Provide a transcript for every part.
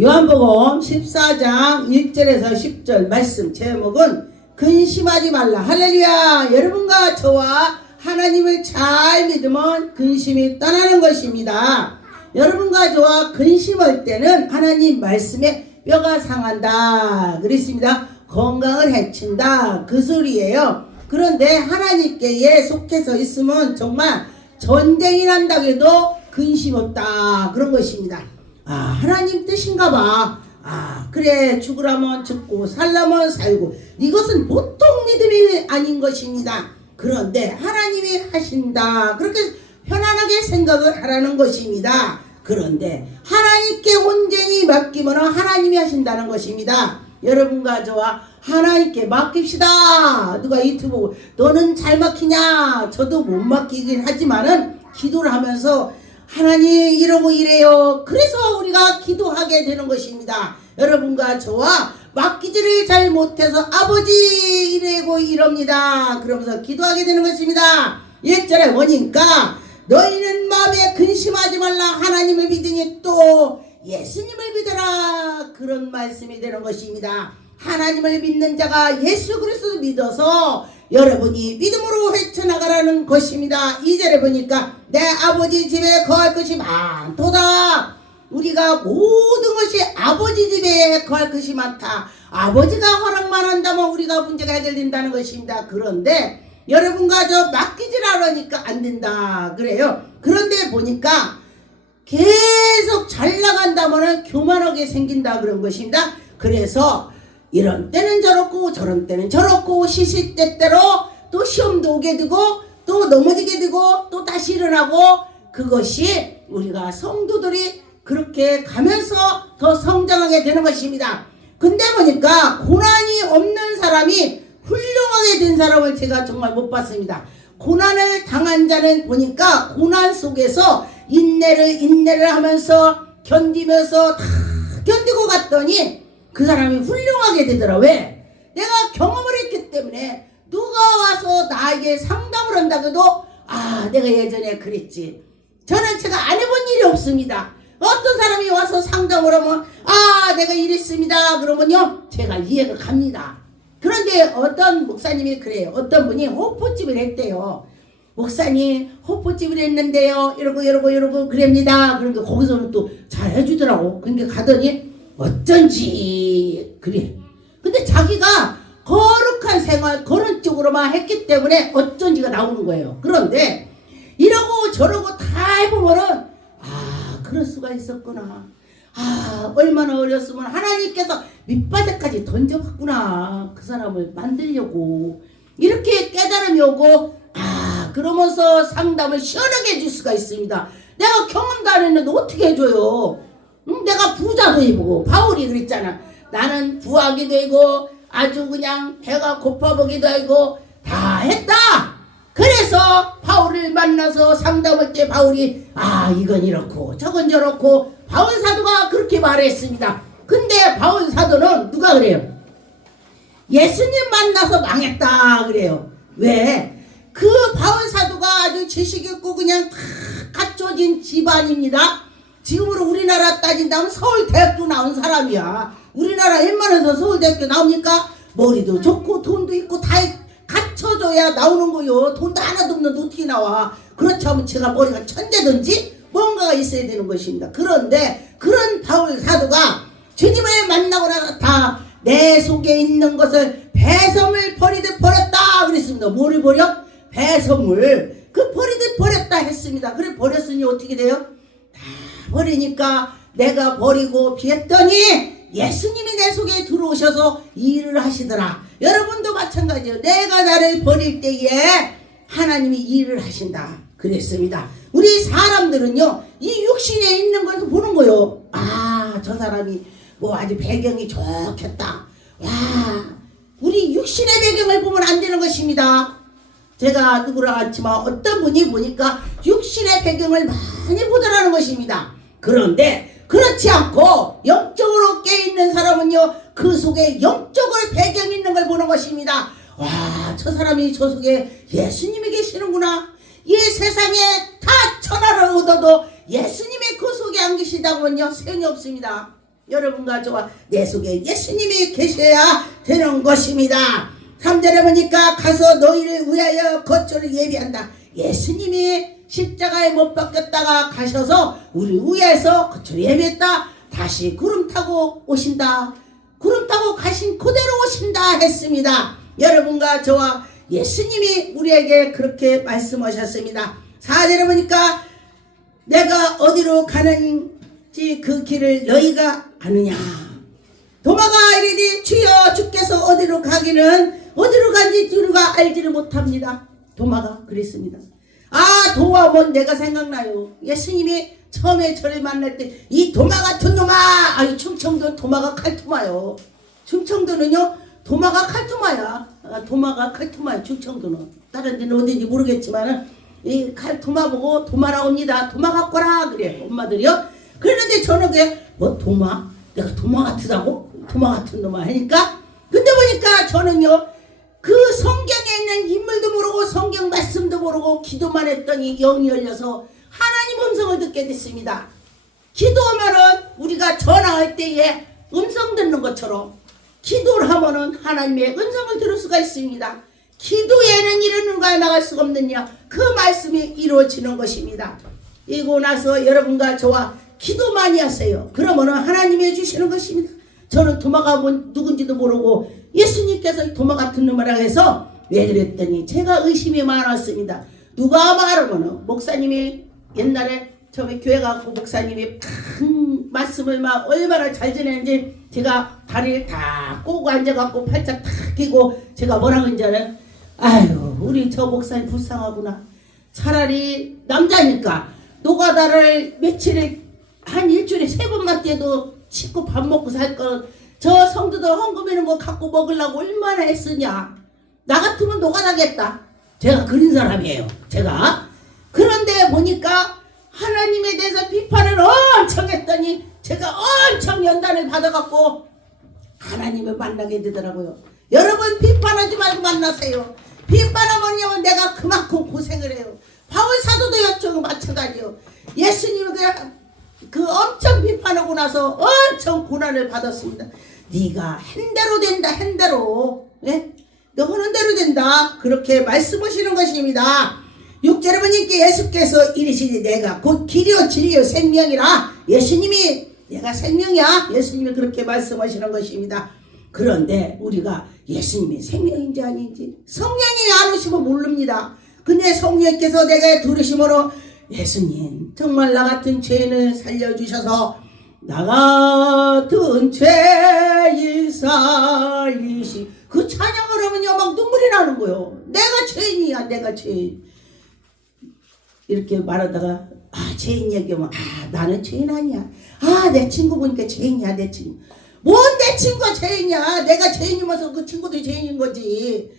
요한복음 14장 1절에서 10절 말씀 제목은 근심하지 말라. 할렐루야. 여러분과 저와 하나님을 잘 믿으면 근심이 떠나는 것입니다. 여러분과 저와 근심할 때는 하나님 말씀에 뼈가 상한다 그랬습니다. 건강을 해친다 그 소리예요. 그런데 하나님께에 속해서 있으면 정말 전쟁이 난다고 해도 근심 없다 그런 것입니다. 하나님 뜻인가 봐. 그래, 죽으라면 죽고 살라면 살고, 이것은 보통 믿음이 아닌 것입니다. 그런데 하나님이 하신다 그렇게 편안하게 생각을 하라는 것입니다. 그런데 하나님께 온전히 맡기면 하나님이 하신다는 것입니다. 여러분과 저와 하나님께 맡깁시다. 누가 유튜브 보고 너는 잘 맡기냐? 저도 못 맡기긴 하지만은 기도를 하면서 하나님 이러고 이래요. 그래서 우리가 기도하게 되는 것입니다. 여러분과 저와 맡기지를 잘 못해서 아버지 이래고 이럽니다. 그러면서 기도하게 되는 것입니다. 1절에 보니까 너희는 마음에 근심하지 말라. 하나님을 믿으니 또 예수님을 믿어라. 그런 말씀이 되는 것입니다. 하나님을 믿는 자가 예수 그리스도를 믿어서 여러분이 믿음으로 헤쳐나가라는 것입니다. 2절에 보니까 내 아버지 집에 거할 것이 많도다. 우리가 모든 것이 아버지 집에 거할 것이 많다. 아버지가 허락만 한다면 우리가 문제가 해결된다는 것입니다. 그런데 여러분과 저 맡기질 않으니까 안 된다 그래요. 그런데 보니까 계속 잘 나간다면 교만하게 생긴다 그런 것입니다. 그래서 이런 때는 저렇고 저런 때는 저렇고 시시때때로 또 시험도 오게 되고 또 넘어지게 되고 또 다시 일어나고, 그것이 우리가 성도들이 그렇게 가면서 더 성장하게 되는 것입니다. 근데 보니까 고난이 없는 사람이 훌륭하게 된 사람을 제가 정말 못 봤습니다. 고난을 당한 자는 보니까 고난 속에서 인내를 하면서 견디면서 다 견디고 갔더니 그 사람이 훌륭하게 되더라. 왜? 내가 경험을 했기 때문에 누가 와서 나에게 상담을 한다고 해도 내가 예전에 그랬지. 저는 제가 안 해본 일이 없습니다. 어떤 사람이 와서 상담을 하면 내가 이랬습니다 그러면요 제가 이해가 갑니다. 그런데 어떤 목사님이 그래요. 어떤 분이 호프집을 했대요. 목사님 호프집을 했는데요 이러고 그럽니다. 그러니까 거기서는 또 잘 해주더라고. 그러니까 가더니 어쩐지 그래. 근데 자기가 거룩한 생활 그런 쪽으로만 했기 때문에 어쩐지가 나오는 거예요. 그런데 이러고 저러고 다 해보면은 그럴 수가 있었구나. 얼마나 어렸으면 하나님께서 밑바닥까지 던져봤구나. 그 사람을 만들려고. 이렇게 깨달음이 오고 그러면서 상담을 시원하게 해줄 수가 있습니다. 내가 경험도 안 했는데 어떻게 해줘요? 내가 부자도 해보고 바울이 그랬잖아. 나는 부하기도 하고 아주 그냥 배가 고파보기도 하고 다 했다. 그래서 바울을 만나서 상담할 때 바울이 이건 이렇고 저건 저렇고 바울 사도가 그렇게 말했습니다. 근데 바울 사도는 누가 그래요? 예수님 만나서 망했다 그래요. 왜? 그 바울 사도가 아주 지식 있고 그냥 다 갖춰진 집안입니다. 지금으로 우리나라 따진다면 서울대학교 나온 사람이야. 우리나라 웬만해서 서울대학교 나옵니까? 머리도 좋고 돈도 있고 다 갖춰줘야 나오는 거요. 돈도 하나도 없는데 어떻게 나와. 그렇지 않으면 제가 머리가 천재든지 뭔가가 있어야 되는 것입니다. 그런데 그런 바울 사도가 주님을 만나고 나서 다 내 속에 있는 것을 배설물 버리듯 버렸다 그랬습니다. 뭐를 버려? 배설물. 그 버리듯 버렸다 했습니다. 그래 버렸으니 어떻게 돼요? 다 버리니까 내가 버리고 비했더니 예수님이 내 속에 들어오셔서 일을 하시더라. 여러분도 마찬가지예요. 내가 나를 버릴 때에 하나님이 일을 하신다 그랬습니다. 우리 사람들은요 이 육신에 있는 것을 보는 거요. 저 사람이 뭐 아주 배경이 좋겠다. 우리 육신의 배경을 보면 안 되는 것입니다. 제가 누구라 했지만 어떤 분이 보니까 육신의 배경을 많이 보더라는 것입니다. 그런데 그렇지 않고 영적으로 깨있는 사람은요 그 속에 영적으로 배경이 있는 걸 보는 것입니다. 저 사람이 저 속에 예수님이 계시는구나. 이 세상에 다 천하를 얻어도 예수님이 그 속에 안 계시다고는요 소용이 없습니다. 여러분과 저와 내 속에 예수님이 계셔야 되는 것입니다. 3절에 보니까 가서 너희를 위하여 거처를 예비한다. 예수님이 십자가에 못 박혔다가 가셔서 우리 위해서 거처를 예비했다. 다시 구름 타고 오신다. 구름 타고 가신 그대로 오신다 했습니다. 여러분과 저와 예수님이 우리에게 그렇게 말씀하셨습니다. 4절에 보니까 내가 어디로 가는지 그 길을 너희가 아느냐. 도마가 이르되 주여 주께서 어디로 가기는 어디로 간지 우리가 알지를 못합니다. 도마가 그랬습니다. 아, 도마면 내가 생각나요. 예수님이 처음에 저를 만날 때 이 도마 같은 놈아. 아, 충청도 도마가 칼토마요. 충청도는요 도마가 칼토마야. 도마가 칼토마야. 충청도는 다른 데는 어딘지 모르겠지만은 이 칼토마 보고 도마라 옵니다. 도마 갖고 라 그래 엄마들이요. 그런데 저는 그냥 뭐 도마? 내가 도마 같으다고? 도마 같은 놈아 하니까 근데 보니까 저는요 그 성경에 있는 인물도 모르고 성경 말씀도 모르고 기도만 했더니 영이 열려서 하나님 음성을 듣게 됐습니다. 기도하면은 우리가 전화할 때에 음성 듣는 것처럼 기도를 하면은 하나님의 음성을 들을 수가 있습니다. 기도에는 이루는 거에 나갈 수가 없느냐. 그 말씀이 이루어지는 것입니다. 이고 나서 여러분과 저와 기도 많이 하세요. 그러면은 하나님이 해주시는 것입니다. 저는 도마가 누군지도 모르고 예수님께서 도마 같은 놈이라고 해서 왜 그랬더니 제가 의심이 많았습니다. 누가 말하면은 목사님이 옛날에 처음에 교회 가고 목사님이 큰 말씀을 막 얼마나 잘 지내는지 제가 다리를 다 꼬고 앉아갖고 팔짝 탁 끼고 제가 뭐라고 했는지는 아유 우리 저 목사님 불쌍하구나. 차라리 남자니까 노가다를 며칠에 한 일주일에 3번만 떼도 씻고 밥 먹고 살 거 저 성도들 헌금에는 뭐 갖고 먹으려고 얼마나 애쓰냐. 나 같으면 노가다겠다. 제가 그런 사람이에요. 제가. 그런데 보니까 하나님에 대해서 비판을 엄청 했더니 제가 엄청 연단을 받아갖고 하나님을 만나게 되더라고요. 여러분 비판하지 말고 만나세요. 비판하면요 내가 그만큼 고생을 해요. 바울 사도도 여쭤고 마찬가지요. 예수님은 그 엄청 비판하고 나서 엄청 고난을 받았습니다. 네가 한 대로 된다. 한 대로. 네? 너 하는 대로 된다. 그렇게 말씀하시는 것입니다. 6절에 보니까 예수께서 이르시니 내가 곧 길이요 진리요 생명이라. 예수님이 내가 생명이야. 예수님이 그렇게 말씀하시는 것입니다. 그런데 우리가 예수님이 생명인지 아닌지 성령이 안 오시면 모릅니다. 근데 성령께서 내가 들으심으로 예수님 정말 나 같은 죄인을 살려주셔서 나 같은 죄인 살리시 그 찬양을 하면요 막 눈물이 나는 거예요. 내가 죄인이야. 내가 죄인. 이렇게 말하다가 죄인 얘기하면 나는 죄인 아니야. 내 친구 보니까 죄인이야. 내 친구. 뭔 내 친구가 죄인이야. 내가 죄인이면서 그 친구도 죄인인 거지.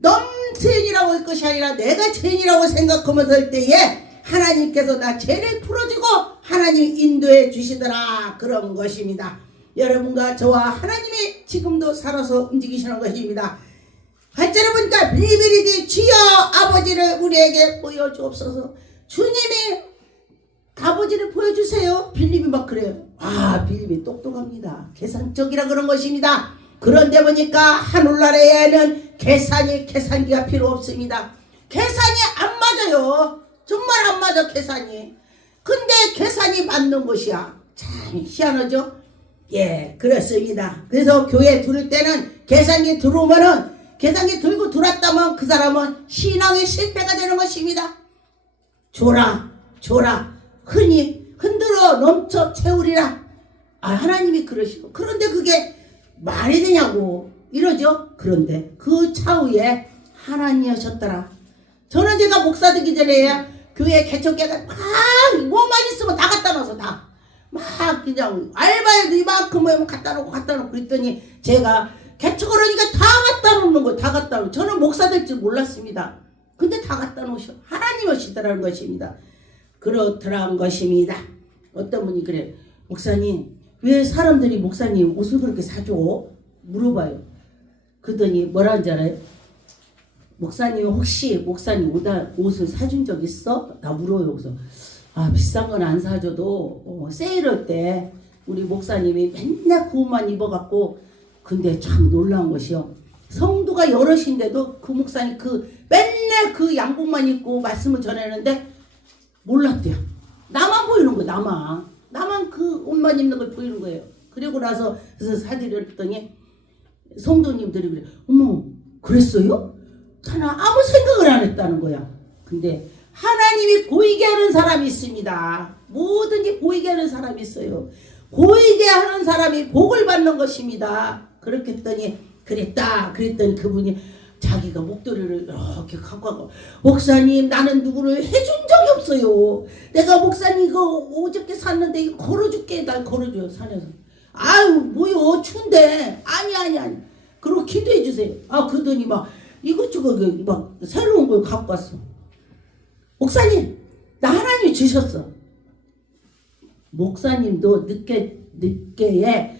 넌 죄인이라고 할 것이 아니라 내가 죄인이라고 생각하면서 할 때에 하나님께서 나 죄를 풀어주고 하나님이 인도해 주시더라. 그런 것입니다. 여러분과 저와 하나님이 지금도 살아서 움직이시는 것입니다. 8절에 보니까 빌리빌리디 주여 아버지를 우리에게 보여주옵소서. 주님이 아버지를 보여주세요. 빌립이 막 그래요. 빌립이 똑똑합니다. 계산적이라 그런 것입니다. 그런데 보니까 하늘나라에는 계산기가 필요 없습니다. 계산이 안 맞아요. 정말 안 맞아 계산이. 근데 계산이 맞는 것이야. 참 희한하죠. 예, 그렇습니다. 그래서 교회 들을 때는 계산기 들어오면은 계산기 들고 들어왔다면 그 사람은 신앙의 실패가 되는 것입니다. 줘라 흔히 흔들어 넘쳐 채우리라. 하나님이 그러시고 그런데 그게 말이 되냐고 이러죠. 그런데 그 차후에 하나님이 하셨더라. 저는 제가 목사 되기 전에 교회 개척계가 막 뭐만 있으면 다 갖다 놔서 막 그냥 알바에도 이만큼 뭐 갖다 놓고 그랬더니 제가 개척을 하니까 다 갖다 놓는 거 다 갖다 놓고 저는 목사 될 줄 몰랐습니다. 근데 다 갖다 놓으셔. 하나님 오시더라는 것입니다. 그렇더라는 것입니다. 어떤 분이 그래. 목사님 왜 사람들이 목사님 옷을 그렇게 사줘? 물어봐요. 그러더니 뭐라는 줄 알아요? 목사님 혹시 목사님 옷을 사준 적 있어? 나 물어요. 그래서 비싼 건 안 사줘도 세일할 때 우리 목사님이 맨날 그 옷만 입어갖고 근데 참 놀라운 것이요. 성도가 여럿인데도 그 목사님 맨날 그 양복만 입고 말씀을 전하는데 몰랐대요. 나만 보이는 거예요. 나만 그 옷만 입는 걸 보이는 거예요. 그리고 나서 그래서 사드려 했더니 성도님들이 그래. 어머 그랬어요? 하나 아무 생각을 안 했다는 거야. 근데 하나님이 보이게 하는 사람이 있습니다. 뭐든지 보이게 하는 사람이 있어요. 보이게 하는 사람이 복을 받는 것입니다. 그렇게 했더니 그랬더니 그분이 자기가 목도리를 이렇게 갖고 가고 목사님 나는 누구를 해준 적이 없어요. 내가 목사님 이거 어저께 샀는데 이거 걸어줄게. 날 걸어줘요 산에서. 아유 뭐요 추운데 아니 그리고 기도해 주세요. 그러더니 막 이것저것 막 새로운 걸 갖고 왔어. 목사님 나 하나님이 주셨어. 목사님도 늦게에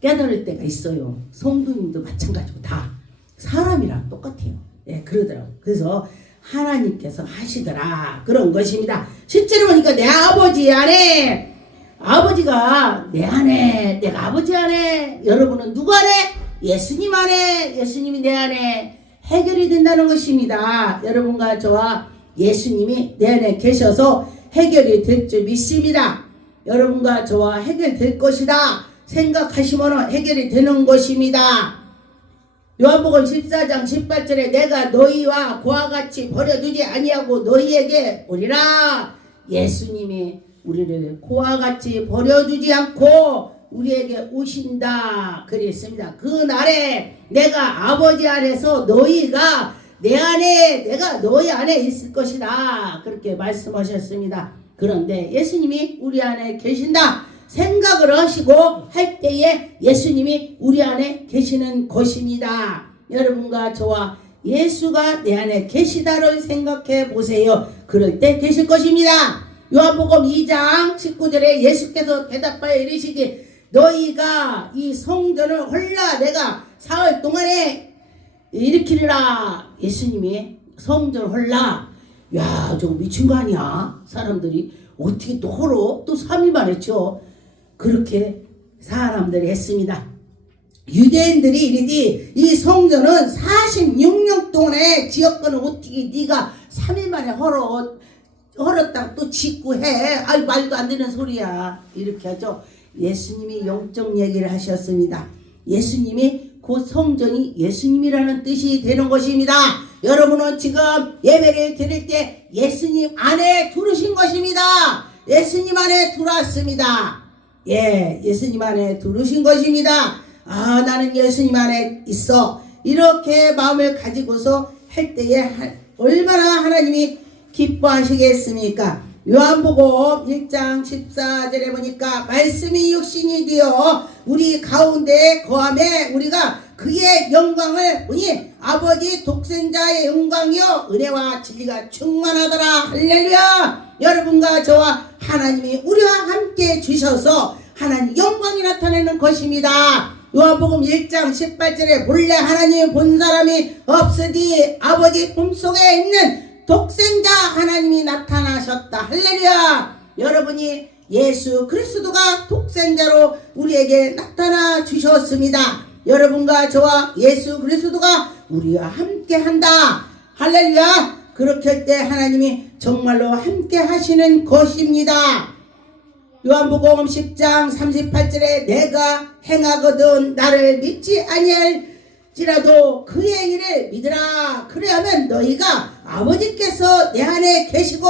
깨달을 때가 있어요. 성도님도 마찬가지고 다 사람이랑 똑같아요. 예, 그러더라고. 그래서 하나님께서 하시더라 그런 것입니다. 실제로 보니까 내 아버지 안에 아버지가 내 안에 내가 아버지 안에 여러분은 누구 안에? 예수님 안에 예수님이 내 안에 해결이 된다는 것입니다. 여러분과 저와 예수님이 내 안에 계셔서 해결이 될 줄 믿습니다. 여러분과 저와 해결될 것이다 생각하시면 해결이 되는 것입니다. 요한복음 14장 18절에 내가 너희와 그와 같이 버려두지 아니하고 너희에게 오리라. 예수님이 우리를 그와 같이 버려두지 않고 우리에게 오신다 그랬습니다. 그 날에 내가 아버지 안에서 너희가 내 안에 내가 너희 안에 있을 것이다 그렇게 말씀하셨습니다. 그런데 예수님이 우리 안에 계신다 생각을 하시고 할 때에 예수님이 우리 안에 계시는 것입니다. 여러분과 저와 예수가 내 안에 계시다를 생각해 보세요. 그럴 때 계실 것입니다. 요한복음 2장 19절에 예수께서 대답하여 이르시기 너희가 이 성전을 헐라 내가 사흘 동안에 일으키리라. 예수님이 성전 헐라. 야 저거 미친 거 아니야. 사람들이 어떻게 또 헐어 또 3일 만에 쳐. 그렇게 사람들이 했습니다. 유대인들이 이르디 이 성전은 46년 동안에 지었거는 어떻게 네가 3일 만에 헐었다 또 짓고 해. 아이 말도 안 되는 소리야. 이렇게 하죠. 예수님이 영적 얘기를 하셨습니다. 예수님이 그 성전이 예수님이라는 뜻이 되는 것입니다. 여러분은 지금 예배를 드릴 때 예수님 안에 들으신 것입니다. 예수님 안에 들어왔습니다. 예, 예수님 안에 들으신 것입니다. 나는 예수님 안에 있어. 이렇게 마음을 가지고서 할 때에 얼마나 하나님이 기뻐하시겠습니까? 요한복음 1장 14절에 보니까 말씀이 육신이 되어 우리 가운데 거함에 우리가 그의 영광을 보니 아버지 독생자의 영광이요 은혜와 진리가 충만하더라. 할렐루야. 여러분과 저와 하나님이 우리와 함께 주셔서 하나님 영광이 나타내는 것입니다. 요한복음 1장 18절에 본래 하나님 본 사람이 없으니 아버지 품속에 있는 독생자 하나님이 나타나셨다. 할렐루야. 여러분이 예수 그리스도가 독생자로 우리에게 나타나 주셨습니다. 여러분과 저와 예수 그리스도가 우리와 함께 한다. 할렐루야. 그렇게 할 때 하나님이 정말로 함께 하시는 것입니다. 요한복음 10장 38절에 내가 행하거든 나를 믿지 아니할지라도 그의 일을 믿으라. 그래야면 너희가 아버지께서 내 안에 계시고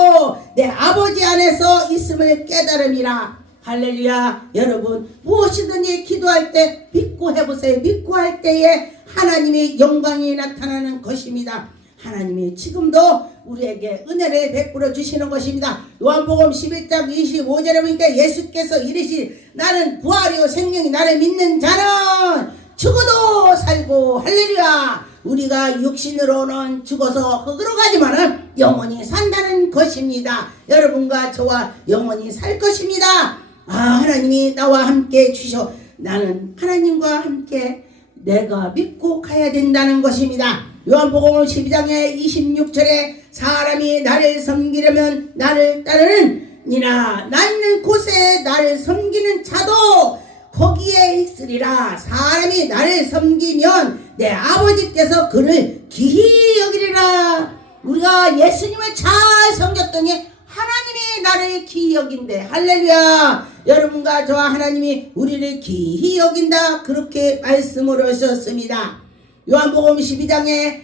내 아버지 안에서 있음을 깨달음이라. 할렐루야. 여러분 무엇이든지 기도할 때 믿고 해보세요. 믿고 할 때에 하나님의 영광이 나타나는 것입니다. 하나님이 지금도 우리에게 은혜를 베풀어 주시는 것입니다. 요한복음 11장 25절에 보니까 예수께서 이르시 나는 부활이요 생명이 나를 믿는 자는 죽어도 살고 할렐루야. 우리가 육신으로는 죽어서 흙으로 가지만은 영원히 산다는 것입니다. 여러분과 저와 영원히 살 것입니다. 하나님이 나와 함께 주셔 나는 하나님과 함께 내가 믿고 가야 된다는 것입니다. 요한복음 12장의 26절에 사람이 나를 섬기려면 나를 따르는 니나 나 있는 곳에 나를 섬기는 자도 거기에 있으리라. 사람이 나를 섬기면 내 아버지께서 그를 기히 여기리라. 우리가 예수님을 잘 섬겼더니 하나님이 나를 기히 여긴대. 할렐루야. 여러분과 저와 하나님이 우리를 기히 여긴다, 그렇게 말씀을 하셨습니다. 요한복음 12장에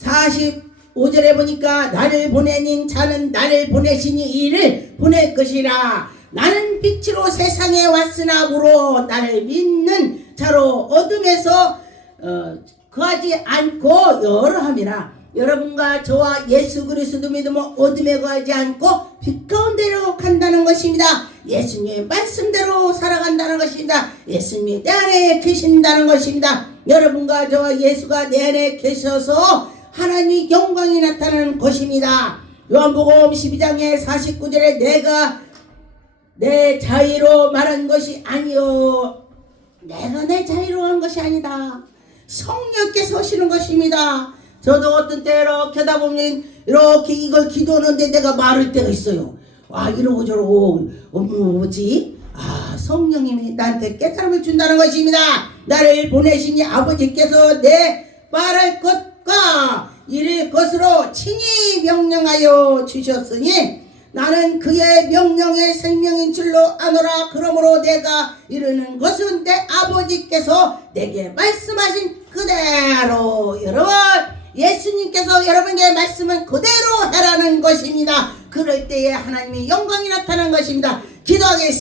45절에 보니까 나를 보내신 자는 나를 보내시니 이를 보낼 것이라. 나는 빛으로 세상에 왔으나 무로 나를 믿는 자로 어둠에서 거하지 않고 여러함이라. 여러분과 저와 예수 그리스도 믿으면 어둠에 거하지 않고 빛 가운데로 간다는 것입니다. 예수님의 말씀대로 살아간다는 것입니다. 예수님이 내 안에 계신다는 것입니다. 여러분과 저와 예수가 내 안에 계셔서 하나님의 영광이 나타나는 것입니다. 요한복음 12장의 49절에 내가 내 자유로 말한 것이 아니요, 내가 내 자유로 한 것이 아니다. 성령께서 하시는 것입니다. 저도 어떤 때 이렇게 하다 보면 이렇게 이걸 기도하는데 내가 말할 때가 있어요. 이러고 저러고 뭐지? 성령님이 나한테 깨달음을 준다는 것입니다. 나를 보내시니 아버지께서 내 말할 것과 이를 것으로 친히 명령하여 주셨으니 나는 그의 명령의 생명인 줄로 아노라. 그러므로 내가 이르는 것은 내 아버지께서 내게 말씀하신 그대로. 여러분, 예수님께서 여러분에게 말씀은 그대로 해라는 것입니다. 그럴 때에 하나님의 영광이 나타나는 것입니다. 기도하겠습니다.